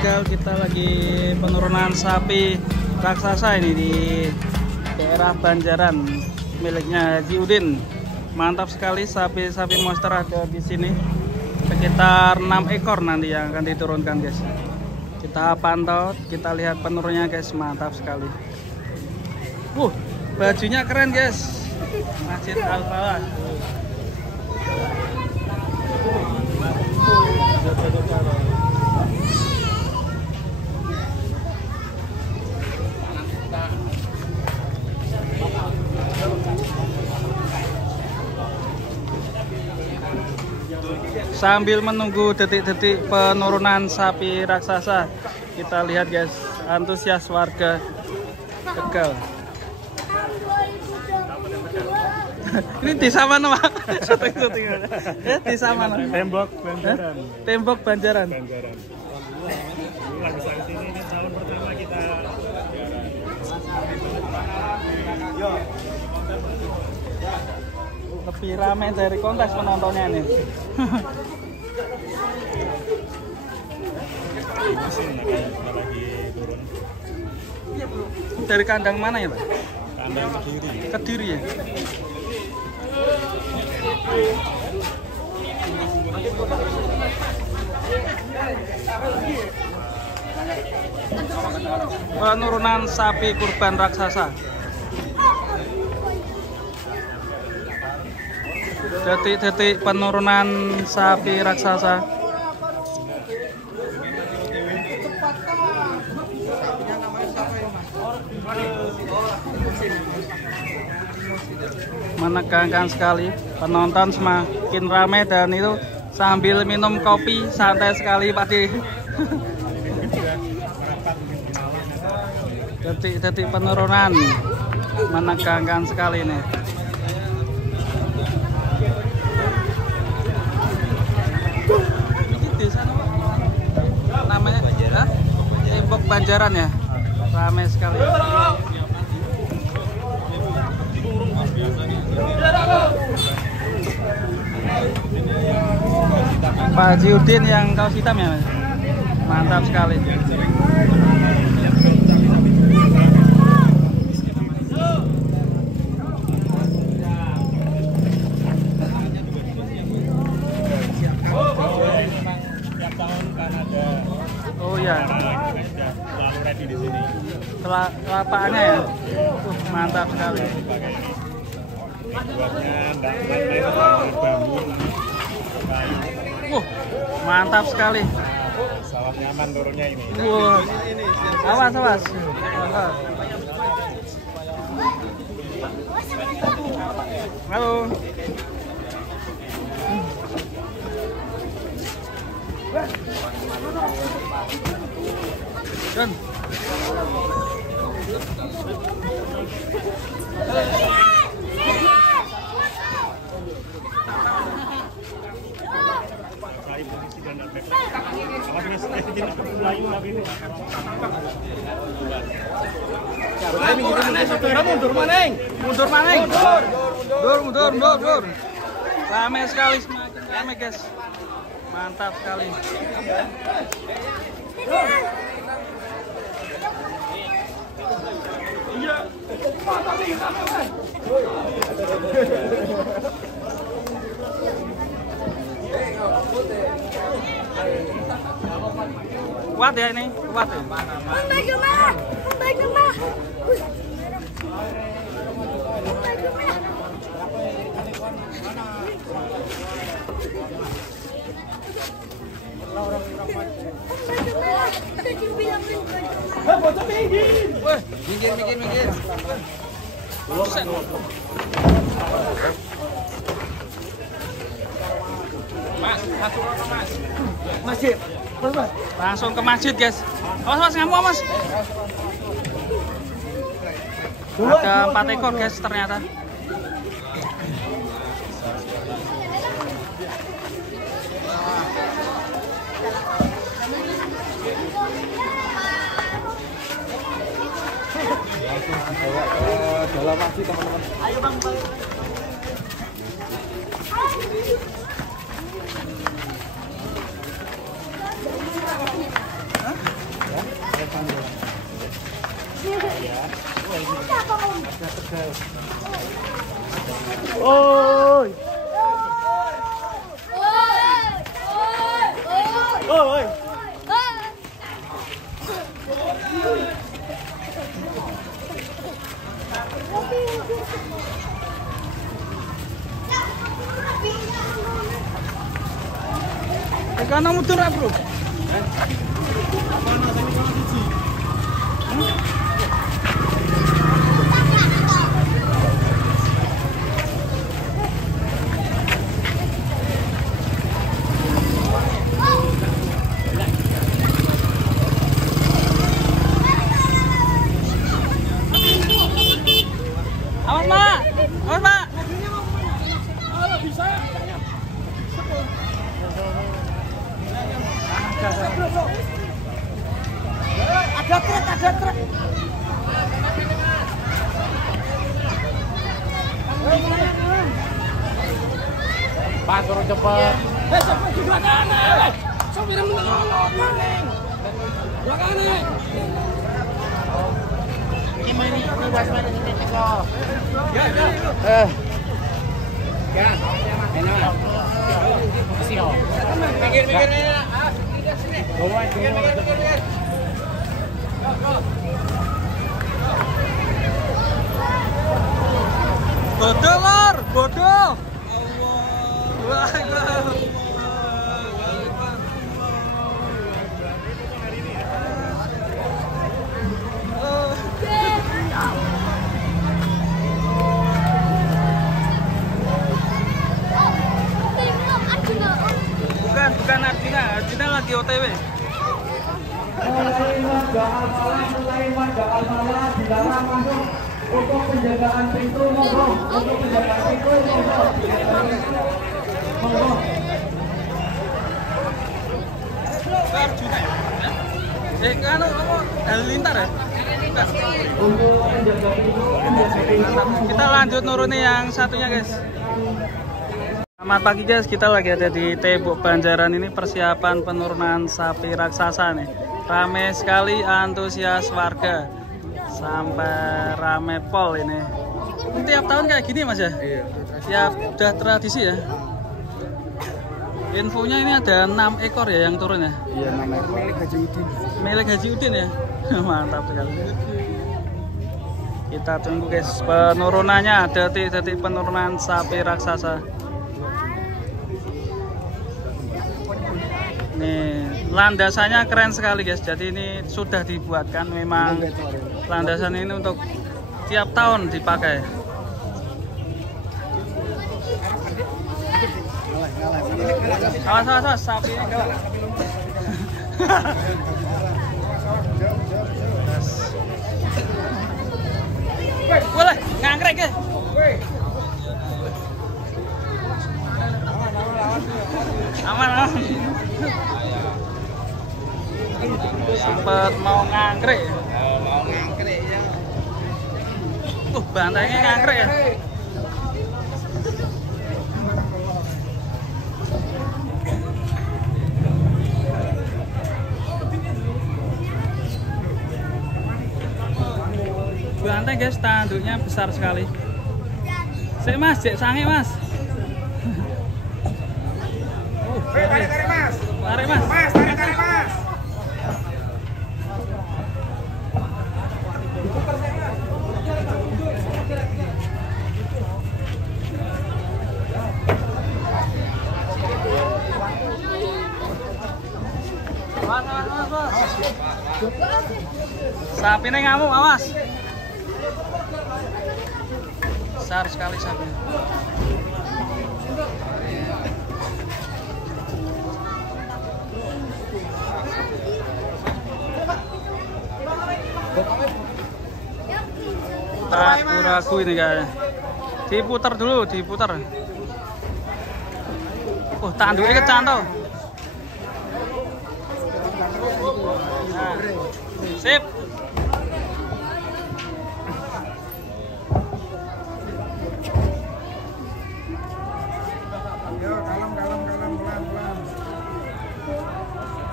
tegal, kita lagi penurunan sapi raksasa ini di daerah Banjaran miliknya Haji Udin. Mantap sekali, sapi-sapi monster ada di sini. Sekitar 6 ekor nanti yang akan diturunkan, guys. Kita pantau, kita lihat penurunnya, guys. Mantap sekali. Bajunya keren, guys. Masjid Al-Falah. Sambil menunggu detik-detik penurunan sapi raksasa, kita lihat, guys, antusias warga Tegal. Ini desa mana, Pak? Syuting. Desa mana? Tembok Banjaran. Tembok Banjaran. Alhamdulillah bisa kesini, ini tahun pertama kita. Lebih ramai dari kontes penontonnya nih. Lagi turun. Dari kandang mana ya, Pak? Kandang Kediri. Kediri ya? Penurunan sapi kurban raksasa. Detik-detik penurunan sapi raksasa. Menegangkan sekali, penonton semakin ramai dan itu sambil minum kopi, santai sekali pasti. Detik-detik penurunan menegangkan sekali nih. Ini desa namanya Tembok Banjaran ya, ramai sekali. Pak Haji Udin yang kaos hitam ya, Mas? Mantap sekali. Oh ya. Selalu ready di sini. Kelapanya ya. Mantap sekali. Mantap sekali. Salah nyaman turunnya ini. Awas. Halo. John. Mundur. Ramai sekali, semakin ramai, guys. Mantap sekali. Kuat ya ini, kuat ya. Minggir. Masjid. Langsung ke masjid, guys. Mas, ngamuk, Mas. Ada 4 ekor, guys, ternyata. Langsung dibawa ke dalam masjid, teman-teman. Ayo, Bang. Hah? Oi. Oi. Karena muter bro. Awas Mak, awas Mak. Ada truk. Pak, turun cepet. Sampai di belakang nih. Sopir menolong maning. Belakang nih. Ini was mana ini kok. Ya. Ya. Enak. Siap. Mikir-mikir enak. Bawa mikir. Bodoh lor, bodoh. Allah. Bukan Arjuna lagi OTW. Mulai warga Almala dilarang masuk untuk penjagaan pintu monggo. Arjuna ya? Anu apa? Halilintar ya? Untuk penjaga pintu. Kita lanjut nurunin yang satunya guys. Selamat pagi guys, kita lagi ada di Tebuk Banjaran. Ini persiapan penurunan sapi raksasa nih. Rame sekali antusias warga. Sampai rame pol ini. Tiap tahun kayak gini mas ya? Iya. Tiap udah tradisi ya. Infonya ini ada 6 ekor ya yang turun ya? Iya, namanya milik Haji Udin. Milik Haji Udin ya? Mantap sekali. Kita tunggu guys penurunannya, detik-detik penurunan sapi raksasa. Nih, landasannya keren sekali guys. Jadi ini sudah dibuatkan memang landasan ini untuk tiap tahun dipakai. Awas, sapinya galak. Boleh, ngangkrek ya. Aman. Sempat mau ngangkrek. Ya. Bantainya ngangkrek ya. Bantai guys, tanduknya besar sekali. Sik mas, cek sange mas. Tarik mas. Tarik mas. Mas, tarik mas. Sapi ini ngamuk, awas. Besar sekali sapinya. Ragu-ragu ini kayaknya. Diputar dulu, diputar. Tanduknya kecantol. Nah, sip. Yo, kalem, pelan.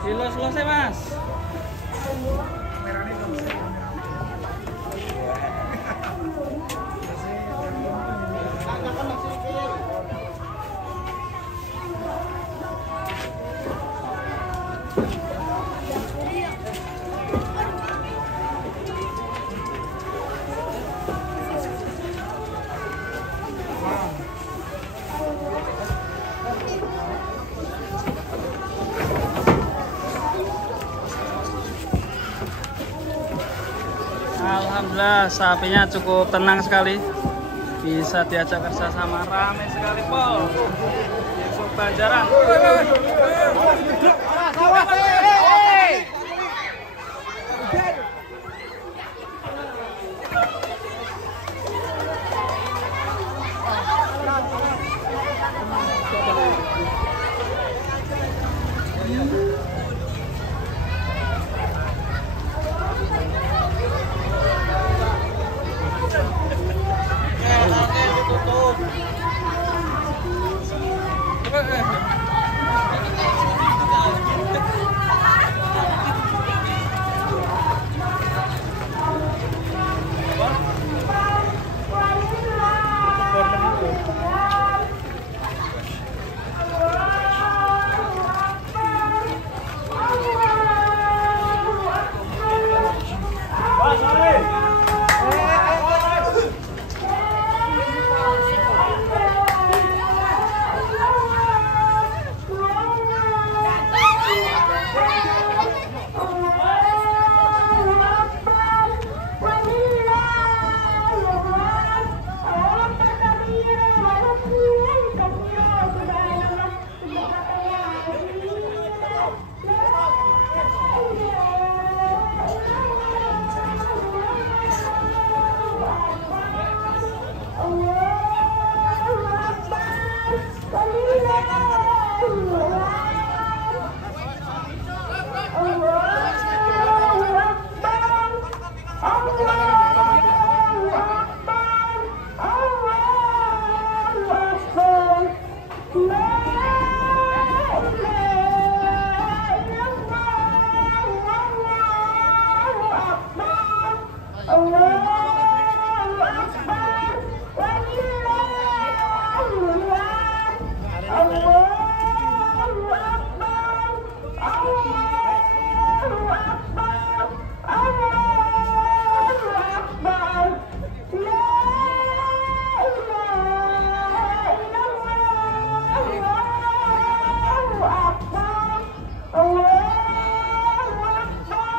Dilus-lusnya mas. Alhamdulillah sapinya cukup tenang sekali, bisa diajak kerjasama, ramai sekali Pol di Banjaran.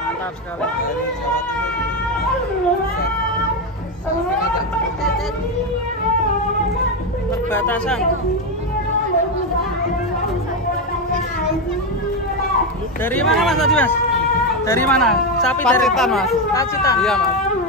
Mantap sekali. Perbatasan. Dari mana Mas tadi Mas? Dari mana? Sapi dari Pacitan, Mas. Pacitan. Iya, Mas.